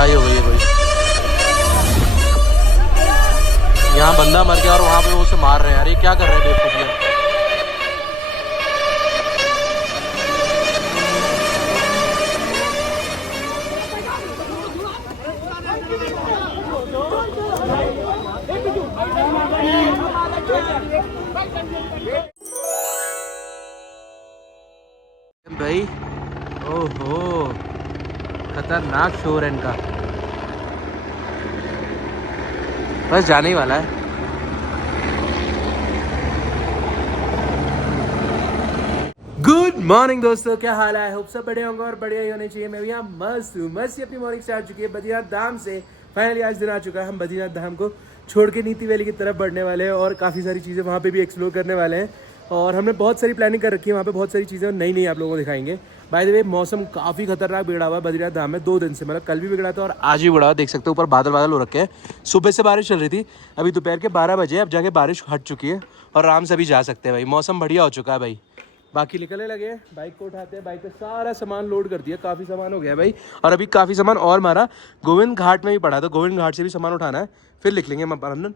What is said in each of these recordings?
लड़ाई हो गई है कोई। यहाँ बंदा मर गया और वहाँ पे वो उसे मार रहे हैं यार। ये क्या कर रहे हैं बेवकूफियाँ। भाई ओहो, खतरनाक शोर है इनका। बस जाने ही वाला है। गुड मॉर्निंग दोस्तों, क्या हाल है? होप सब बढ़िया होंगे और बढ़िया ही होने चाहिए। मैं भी यहाँ मस्त हूँ। मस्त अपनी मॉर्निंग स्टार्ट चुकी है बद्रीनाथ धाम से। फाइनली आज दिन आ चुका है। हम बद्रीनाथ धाम को छोड़ के नीति वैली की तरफ बढ़ने वाले हैं और काफ़ी सारी चीज़ें वहाँ पे भी एक्सप्लोर करने वाले हैं। और हमने बहुत सारी प्लानिंग कर रखी है। वहाँ पे बहुत सारी चीज़ें नई नई आप लोगों को दिखाएंगे। बाय द वे, मौसम काफ़ी खतरनाक बिगड़ा हुआ है बद्रीनाथ धाम में 2 दिन से। मतलब कल भी बिगड़ा था और आज भी बिगड़ा हुआ। देख सकते हो ऊपर बादल बादल हो रखे हैं। सुबह से बारिश चल रही थी, अभी दोपहर के 12 बजे अब जाके बारिश हट चुकी है और आराम से अभी जा सकते हैं भाई। मौसम बढ़िया हो चुका है भाई। बाकी निकलने लगे हैं, बाइक को उठाते हैं। बाइक पे सारा सामान लोड कर दिया, काफ़ी सामान हो गया भाई। और अभी काफ़ी सामान और मारा गोविंद घाट में भी पड़ा, तो गोविंद घाट से भी सामान उठाना है। फिर लिख लेंगे हम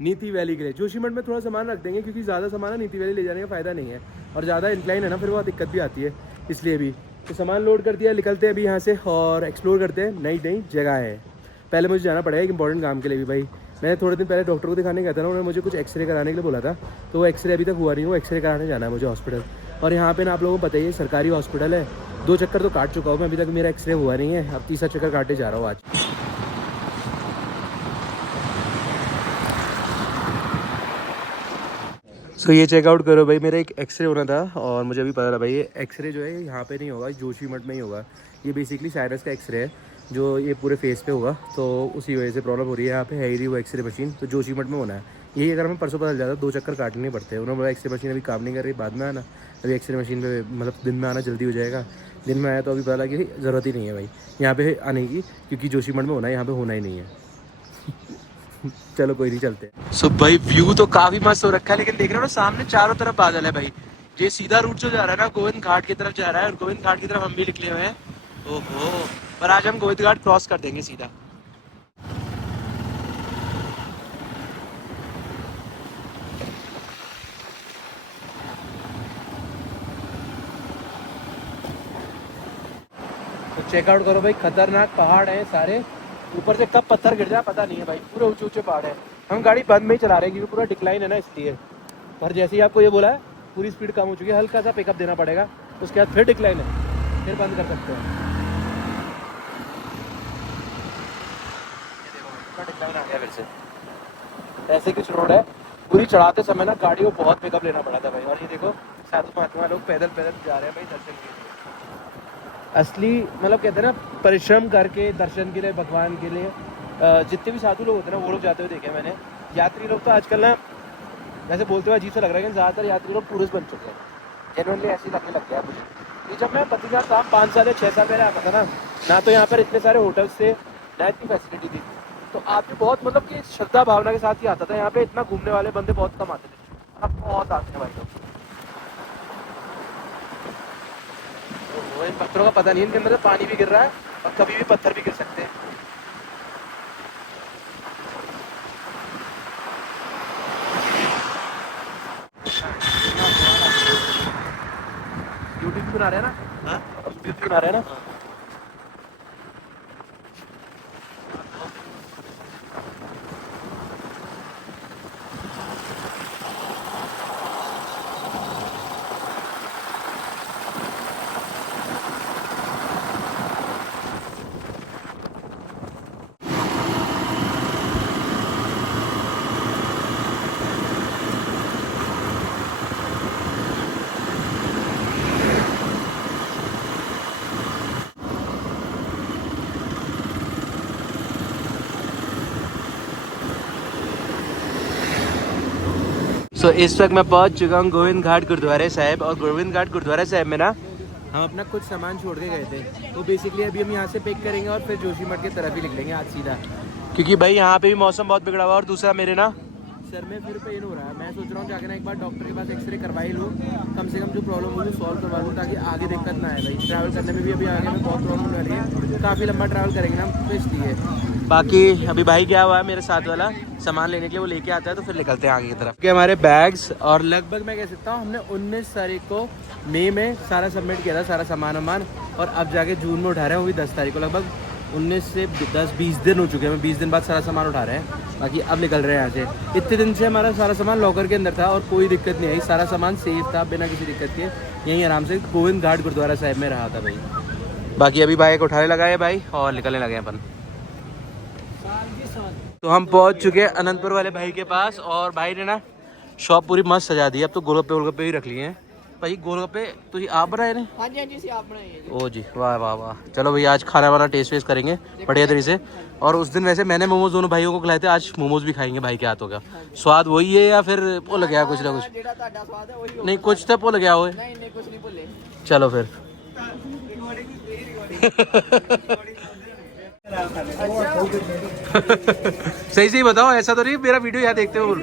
नीति वैली के लिए। जोशीमठ में थोड़ा सामान रख देंगे क्योंकि ज़्यादा सामान है, नीति वैली ले जाने का फ़ायदा नहीं है। और ज़्यादा इंक्लाइन है ना, फिर वो दिक्कत भी आती है, इसलिए भी तो सामान लोड कर दिया। निकलते हैं अभी यहाँ से और एक्सप्लोर करते हैं नई नई जगह है। पहले मुझे जाना पड़ेगा एक इंपॉर्टेंट काम के लिए भी भाई। मैंने थोड़े दिन पहले डॉक्टर को दिखाने गया था ना, उन्होंने मुझे कुछ एक्सरे कराने के लिए बोला था, तो वो एक्सरे अभी तक हुआ नहीं। वो एक्सरे कराने जाना है मुझे हॉस्पिटल। और यहाँ पे ना आप लोगों को पता ही है सरकारी हॉस्पिटल है। 2 चक्कर तो काट चुका हूँ मैं, अभी तक मेरा एक्सरे हुआ नहीं है। अब 3रा चक्कर काटे जा रहा हूँ आज। सो ये चेकआउट करो भाई, मेरा एक एक्सरे होना था और मुझे अभी पता था भाई ये एक्सरे जो है यहाँ पे नहीं होगा, जोशीमठ में ही होगा। ये बेसिकली साइनस का एक्सरे है जो ये पूरे फेस पे होगा, तो उसी वजह से प्रॉब्लम हो रही है। यहाँ पे है ही नहीं वो एक्सरे मशीन, तो जोशीमठ में होना है। यही अगर हमें परसों पता चल जाता 2 चक्कर काटने पड़ते हैं। उन्होंने बोला एक्सरे मशीन अभी काम नहीं कर रही, बाद में आना। अभी एक्सरे मशीन पे मतलब दिन में आना जल्दी हो जाएगा। दिन में आया तो अभी पता लगा कि ज़रूरत ही नहीं है भाई यहाँ पे आने की, क्योंकि जोशीमठ में होना है, यहाँ पे होना ही नहीं है। चलो कोई नहीं, चलते। सो भाई व्यू तो काफी मस्त हो रखा है, लेकिन देख रहे हो ना सामने चारों तरफ बादल है भाई। ये सीधा रूट जो जा रहा है ना गोविंद घाट की तरफ जा रहा है, और गोविंद घाट की तरफ हम भी निकले हुए हैं। ओहो, पर आज हम गोविंद घाट क्रॉस कर देंगे सीधा। तो चेकआउट करो भाई, खतरनाक पहाड़ है सारे। ऊपर से कब पत्थर गिर जाए पता नहीं है भाई। पूरे ऊंचे ऊंचे पहाड़ है। हम गाड़ी बंद में ही चला रहे हैं क्योंकि पूरा डिक्लाइन है ना, इसलिए। पर जैसे ही आपको ये बोला है पूरी स्पीड कम हो चुकी है, हल्का सा पिकअप देना पड़ेगा, उसके बाद फिर डिक्लाइन है, फिर बंद कर सकते हैं। ये देखो डिक्लाइन आ गया फिर से। ऐसे कुछ रोड है, पूरी चढ़ाते समय ना गाड़ी को बहुत पिकअप लेना पड़ा था भाई। और ये देखो साधु महात्मा लोग पैदल पैदल जा रहे हैं भाई दर्शन के लिए। असली मतलब कहते हैं ना, परिश्रम करके दर्शन के लिए, भगवान के लिए जितने भी साधु लोग होते हैं ना वो लोग जाते हुए देखे मैंने। यात्री लोग तो आजकल ना वैसे बोलते हुए अजीब सा लग रहा है, लेकिन ज़्यादातर यात्री लोग टूरिस्ट बन चुके हैं। जेन्युइनली ऐसे लगने लग गया मुझे। ये जब मैं बद्रीनाथ धाम 5 साल या 6 साल पहले आता था ना तो यहाँ पर इतने सारे होटल्स थे, ना इतनी फैसिलिटी थी। तो आदमी बहुत मतलब कि श्रद्धा भावना के साथ ही आता था। यहाँ पे इतना घूमने वाले बंदे बहुत कम आते थे, अब बहुत आते हैं भाई लोग। तो इन पत्थरों का पता नहीं, इनके अंदर से पानी भी गिर रहा है और कभी भी पत्थर भी गिर सकते हैं। यूट्यूब भी बना रहे हैं ना? हाँ, यूट्यूब भी बना रहे हैं ना? सो इस वक्त मैं पहुंच चुका हूँ गोविंद घाट गुरुद्वारे साहिब। और गोविंद घाट गुरुद्वारा साहिब में ना हम अपना कुछ सामान छोड़ के गए थे, तो बेसिकली अभी हम यहाँ से पिक करेंगे और फिर जोशीमठ की तरफ ही निकलेंगे आज सीधा, क्योंकि भाई यहाँ पे भी मौसम बहुत बिगड़ा हुआ। और दूसरा मेरे ना सर में फिर पेन हो रहा है। मैं सोच रहा हूँ जाके ना एक बार डॉक्टर के पास एक्सरे करवा ही लूँ, कम से कम जो प्रॉब्लम मुझे सॉल्व करवा लूँ, ताकि आगे दिक्कत ना आए भाई। ट्रैवल करने में भी अभी आगे में बहुत प्रॉब्लम हो रही है, काफ़ी लंबा ट्रैवल करेंगे ना, तो इसलिए। बाकी अभी भाई गया हुआ है मेरे साथ वाला सामान लेने के लिए, वो लेके आता है तो फिर निकलते हैं आगे की तरफ के हमारे बैग्स। और लगभग मैं कह सकता हूँ हमने 19 तारीख को मई में सारा सबमिट किया था, सारा सामान वामान, और अब जाके जून में उठा रहे हैं, वो भी 10 तारीख को। लगभग 19 से 10-20 दिन हो चुके हैं, 20 दिन बाद सारा सामान उठा रहे हैं। बाकी अब निकल रहे हैं यहाँ से। इतने दिन से हमारा सारा सामान लॉकर के अंदर था और कोई दिक्कत नहीं आई, सारा सामान सेफ था, बिना किसी दिक्कत के यहीं आराम से गोविंद घाट गुरुद्वारा साहिब में रहा था भाई। बाकी अभी बाइक उठाने लगा है भाई और निकलने लगे हैं अपन। तो हम पहुंच चुके हैं अनंतपुर वाले भाई के पास, और भाई ने ना शॉप पूरी मस्त सजा दी है। अब तो गोलगप्पे वोलगप्पे भी रख लिए हैं भाई। गोलगप्पे तो आप बनाए ने? हाँ जी, हाँ जी, आप बनाइए। ओ जी, वाह वाह वाह। चलो भैया आज खाना वाना टेस्ट वेस्ट करेंगे बढ़िया तरीके से। और उस दिन वैसे मैंने मोमोज दोनों भाइयों को खिलाए थे, आज मोमोज भी खाएंगे भाई के हाथों का। स्वाद वही है या फिर भुल गया कुछ ना कुछ? नहीं कुछ तो भुल गया हो। नहीं कुछ नहीं भूले। चलो फिर सही सही बताओ, ऐसा तो नहीं मेरा वीडियो यहाँ देखते हो?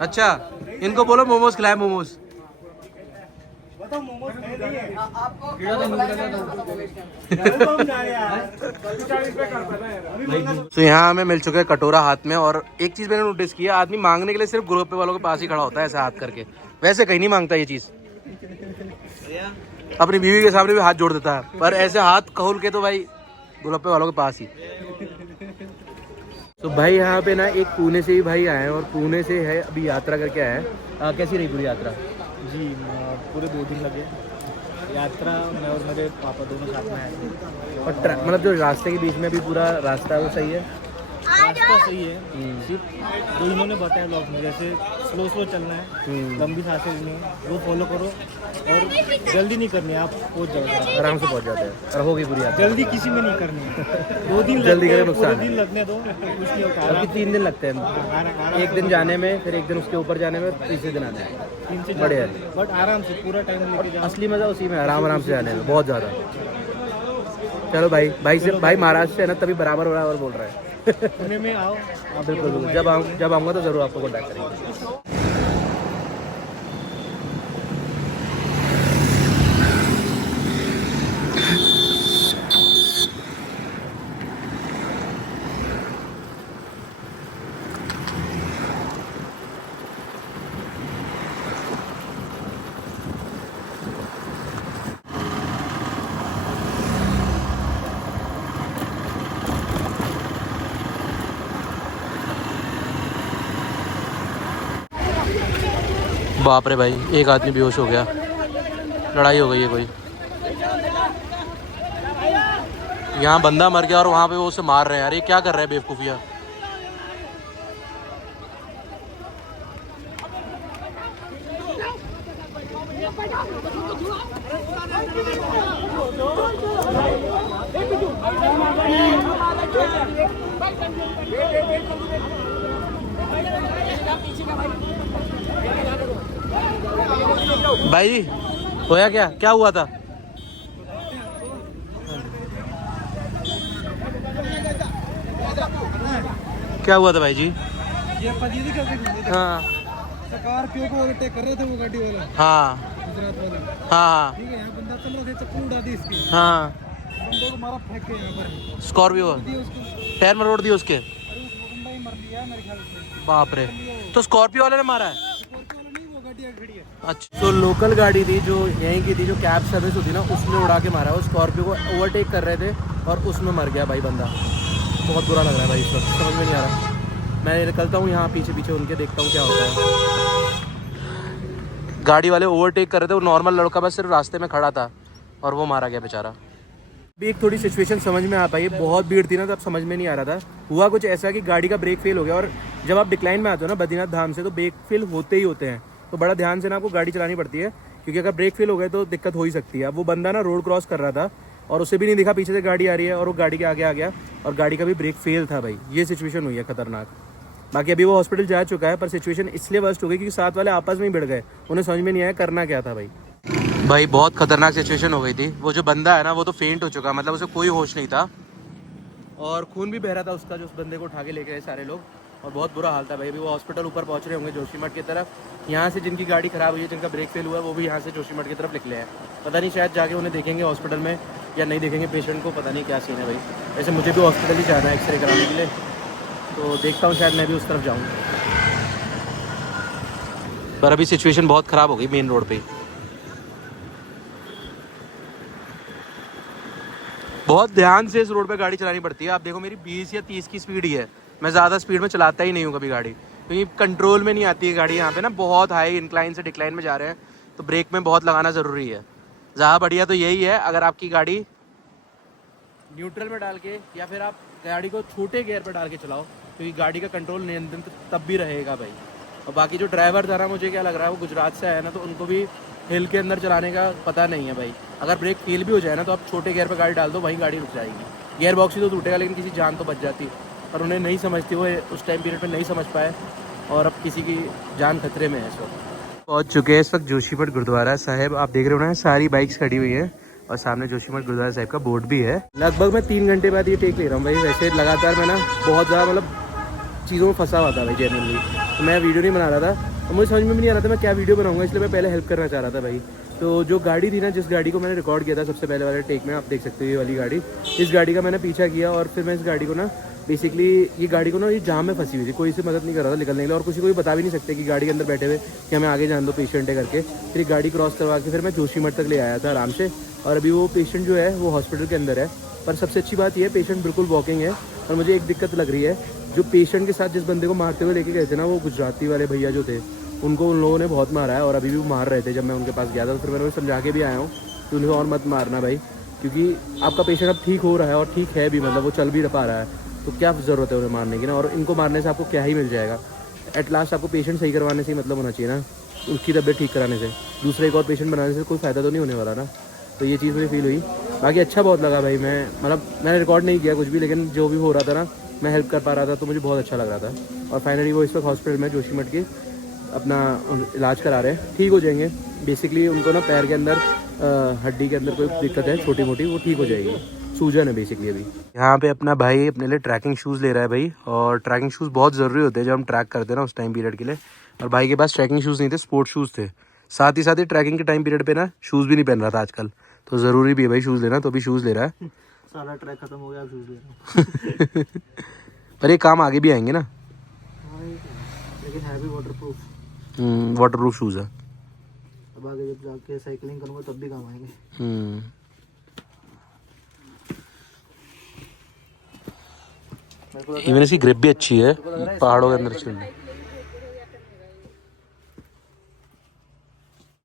अच्छा इनको बोलो मोमोज खिलाए, मोमोज। तो यहाँ हमें मिल चुका है कटोरा हाथ में, और एक चीज मैंने नोटिस किया, आदमी मांगने के लिए सिर्फ गोलगप्पे वालों के पास ही खड़ा होता है ऐसा हाथ करके, वैसे कहीं नहीं मांगता ये चीज। अपनी बीवी के सामने भी हाथ जोड़ देता है, पर ऐसे हाथ खोल के तो भाई गोलगप्पे वालों के पास ही। तो भाई यहाँ पे ना एक पुणे से ही भाई आए हैं, और पुणे से है अभी यात्रा करके आए हैं। कैसी रही पूरी यात्रा? जी पूरे 2 दिन लगे यात्रा, मैं और मेरे पापा दोनों साथ में आए थे। और मतलब जो रास्ते के बीच में भी पूरा रास्ता है वो सही है? रास्ता सही है, सिर्फ जो इन्होंने बताया ब्लॉग में, जैसे स्लो चलना है, लंबी सांसें लेनी है, वो फॉलो करो, और जल्दी नहीं करनी है, आप पहुंच जाओगे, आराम से पहुंच जाते हैं। और होगी पूरी यात्रा। जल्दी किसी में नहीं करनी है। 2 दिन जल्दी करे नुकसान, 2 दिन लगने दो, कुछ नहीं होता। 3 दिन लगते हैं, एक दिन जाने में, फिर एक दिन उसके ऊपर जाने में, तीसरे दिन आने में। 3 से बढ़िया, बट आराम से पूरा टाइम लेके जाओ। असली मजा उसी में, आराम से जाने में बहुत ज्यादा। चलो भाई से भाई महाराष्ट्र से है ना, तभी बराबर बोल रहा है। पुणे में आओ आप, बिल्कुल, जब आऊँगा तो ज़रूर आपको कॉन्टैक्ट करेंगे। बाप रे भाई, एक आदमी बेहोश हो गया, लड़ाई हो गई है कोई। यहाँ बंदा मर गया और वहाँ पे वो उसे मार रहे हैं यार, ये क्या कर रहे हैं बेवकूफिया। भाई होया क्या हुआ था? क्या हुआ था भाई जी? ये पजीदी करके घूमते थे। हाँ स्कॉर्पियो को ओवरटेक कर रहे थे वो गाड़ी वाला। हाँ गुजरात वाला। हाँ ठीक है, यहाँ बंदा चल रहा था, चप्पू उड़ा दी इसकी। हाँ, बंदे को मारा फेंक के यहाँ पर। स्कॉर्पियो पैर में रोड दिए उसके। अरे वो बंदा ही मर लिया मेरे ख्याल से। बाप रे, तो स्कॉर्पियो वाले ने मारा है? स्कॉर्पियो वाला नहीं, वो गाड़ी खड़ी है। अच्छा, तो लोकल गाड़ी थी जो यहीं की थी, जो कैब सर्विस होती ना, उसमें उड़ा के मारा। वो स्कॉर्पियो को ओवरटेक कर रहे थे और उसमें मर गया भाई बंदा। बहुत बुरा लग रहा है भाई, इस वक्त समझ में नहीं आ रहा। मैं निकलता हूँ यहाँ पीछे उनके, देखता हूँ क्या होता है। गाड़ी वाले ओवरटेक कर रहे थे, वो नॉर्मल लड़का बस सिर्फ रास्ते में खड़ा था और वो मारा गया बेचारा। अभी एक थोड़ी सिचुएशन समझ में आ पाई, बहुत भीड़ थी ना, तब समझ में नहीं आ रहा था। हुआ कुछ ऐसा कि गाड़ी का ब्रेक फेल हो गया, और जब आप डिक्लाइन में आते हो ना बद्रीनाथ धाम से, तो ब्रेक फेल होते ही होते हैं, तो बड़ा ध्यान से ना आपको गाड़ी चलानी पड़ती है, क्योंकि अगर ब्रेक फेल हो गए तो दिक्कत हो ही सकती है। अब वो बंदा ना रोड क्रॉस कर रहा था और उसे भी नहीं दिखा पीछे से गाड़ी आ रही है, और वो गाड़ी के आगे आ गया और गाड़ी का भी ब्रेक फेल था भाई। ये सिचुएशन हुई है खतरनाक। बाकी अभी वो हॉस्पिटल जा चुका है, पर सिचुएशन इसलिए वर्स्ट हो गई क्योंकि साथ वाले आपस में ही भिड़ गए, उन्हें समझ में नहीं आया करना क्या था भाई बहुत खतरनाक सिचुएशन हो गई थी। वो जो बंदा है ना, वो तो फेंट हो चुका, मतलब उसे कोई होश नहीं था, और खून भी बह रहा था उसका, जो उस बंदे को उठा के लेके आए सारे लोग। और बहुत बुरा हाल था भाई। अभी वो हॉस्पिटल ऊपर पहुंच रहे होंगे जोशीमठ की तरफ। यहाँ से जिनकी गाड़ी ख़राब हुई है, जिनका ब्रेक फेल हुआ है, वो भी यहाँ से जोशीमठ की तरफ निकले हैं। पता नहीं शायद जाके उन्हें देखेंगे हॉस्पिटल में या नहीं देखेंगे पेशेंट को, पता नहीं क्या सीन है भाई। वैसे मुझे भी हॉस्पिटल ही जाना है एक्सरे कराने के लिए, तो देखता हूँ शायद मैं भी उस तरफ जाऊँ। पर अभी सिचुएशन बहुत ख़राब हो गई मेन रोड पे। बहुत ध्यान से इस रोड पे गाड़ी चलानी पड़ती है। आप देखो मेरी 20 या 30 की स्पीड ही है। मैं ज़्यादा स्पीड में चलाता ही नहीं हूँ कभी गाड़ी, क्योंकि कंट्रोल में नहीं आती है गाड़ी। यहाँ पे ना बहुत हाई इंक्लाइन से डिक्लाइन में जा रहे हैं, तो ब्रेक में बहुत लगाना ज़रूरी है। ज़्यादा बढ़िया तो यही है अगर आपकी गाड़ी न्यूट्रल में डाल के या फिर आप गाड़ी को छोटे गियर पर डाल के चलाओ, क्योंकि गाड़ी का कंट्रोल नियंत्रण तब भी रहेगा भाई। और बाकी जो ड्राइवर था ना, मुझे क्या लग रहा है वो गुजरात से आया ना, तो उनको भी हिल के अंदर चलाने का पता नहीं है भाई। अगर ब्रेक फेल भी हो जाए ना, तो आप छोटे गियर पर गाड़ी डाल दो, वहीं गाड़ी रुक जाएगी। गियर बॉक्स ही तो टूटेगा, लेकिन किसी जान तो बच जाती। पर उन्हें नहीं समझती, वो उस टाइम पीरियड में नहीं समझ पाए, और अब किसी की जान खतरे में है इस वक्त। पहुँच चुके हैं इस वक्त जोशीमठ गुरुद्वारा साहिब। आप देख रहे हो ना, सारी बाइक्स खड़ी हुई हैं और सामने जोशीमठ गुरुद्वारा साहिब का बोर्ड भी है। लगभग मैं 3 घंटे बाद ये टेक ले रहा हूँ भाई। वैसे लगातार मैं ना बहुत ज़्यादा मतलब चीज़ों में फंसा हुआ था भाई जेन्युइनली, तो मैं वीडियो नहीं बना रहा था और मुझे समझ में भी नहीं आ रहा था मैं क्या वीडियो बनाऊंगा, इसलिए मैं पहले हेल्प करना चाह रहा था भाई। तो जो गाड़ी थी ना, जिस गाड़ी को मैंने रिकॉर्ड किया था सबसे पहले वाले टेक में, आप देख सकते हो ये वाली गाड़ी, इस गाड़ी का मैंने पीछा किया और फिर मैं इस गाड़ी को ना बेसिकली ये गाड़ी को ना ये जाम में फंसी हुई थी, कोई से मदद नहीं कर रहा था निकलने के लिए, और किसी को भी बता भी नहीं सकते कि गाड़ी के अंदर बैठे हुए कि हमें आगे जान दो, पेशेंट है करके। फिर गाड़ी क्रॉस करवा के फिर मैं जोशीमठ तक ले आया था आराम से, और अभी वो पेशेंट जो है वो हॉस्पिटल के अंदर है। पर सबसे अच्छी बात यह है पेशेंट बिल्कुल वॉकिंग है। और मुझे एक दिक्कत लग रही है, जो पेशेंट के साथ जिस बंदे को मारते हुए लेके गए थे ना, वो गुजराती वाले भैया जो थे, उनको उन लोगों ने बहुत मारा है और अभी भी वो मार रहे थे जब मैं उनके पास गया था। तो फिर मैंने उन्हें समझा के भी आया हूँ कि उन्हें और मत मारना भाई, क्योंकि आपका पेशेंट अब ठीक हो रहा है और ठीक है भी, मतलब वो चल भी पा रहा है, तो क्या ज़रूरत है उन्हें मारने की ना। और इनको मारने से आपको क्या ही मिल जाएगा। एट लास्ट आपको पेशेंट सही करवाने से ही मतलब होना चाहिए ना, उसकी तबीयत ठीक कराने से। दूसरे एक और पेशेंट बनाने से कोई फ़ायदा तो नहीं होने वाला ना। तो ये चीज़ मुझे फील हुई। बाकी अच्छा बहुत लगा भाई। मैं मतलब मैंने रिकॉर्ड नहीं किया कुछ भी, लेकिन जो भी हो रहा था ना, मैं हेल्प कर पा रहा था, तो मुझे बहुत अच्छा लग रहा था। और फाइनली वो इस वक्त हॉस्पिटल में जोशीमठ के अपना इलाज करा रहे हैं, ठीक हो जाएंगे। बेसिकली उनको ना पैर के अंदर हड्डी के अंदर कोई दिक्कत है छोटी मोटी, वो ठीक हो जाएगी, सूजन है बेसिकली अभी। यहाँ पे अपना भाई अपने लिए ट्रैकिंग शूज़ ले रहा है भाई, और ट्रैकिंग शूज़ बहुत ज़रूरी होते हैं जब हम ट्रैक करते हैं ना उस टाइम पीरियड के लिए। और भाई के पास ट्रैकिंग शूज़ नहीं थे, स्पोर्ट्स शूज़ थे। साथ ही ट्रैकिंग के टाइम पीरियड पे ना शूज़ भी नहीं पहन रहा था आजकल, तो ज़रूरी भी है भाई शूज़ लेना, तो अभी शूज़ ले रहा है। सारा ट्रैक खत्म हो गया, शूज़ ले रहा हूँ। पर ये काम आगे भी आएंगे ना। लेकिन है भी वाटरप्रूफ। वाटरप्रूफ शूज़ है। अब आगे जब जाके साइकिलिंग करूँगा तब भी काम आएंगे। इवन इसकी ग्रिप भी अच्छी है पहाड़ों के अंदर चलने।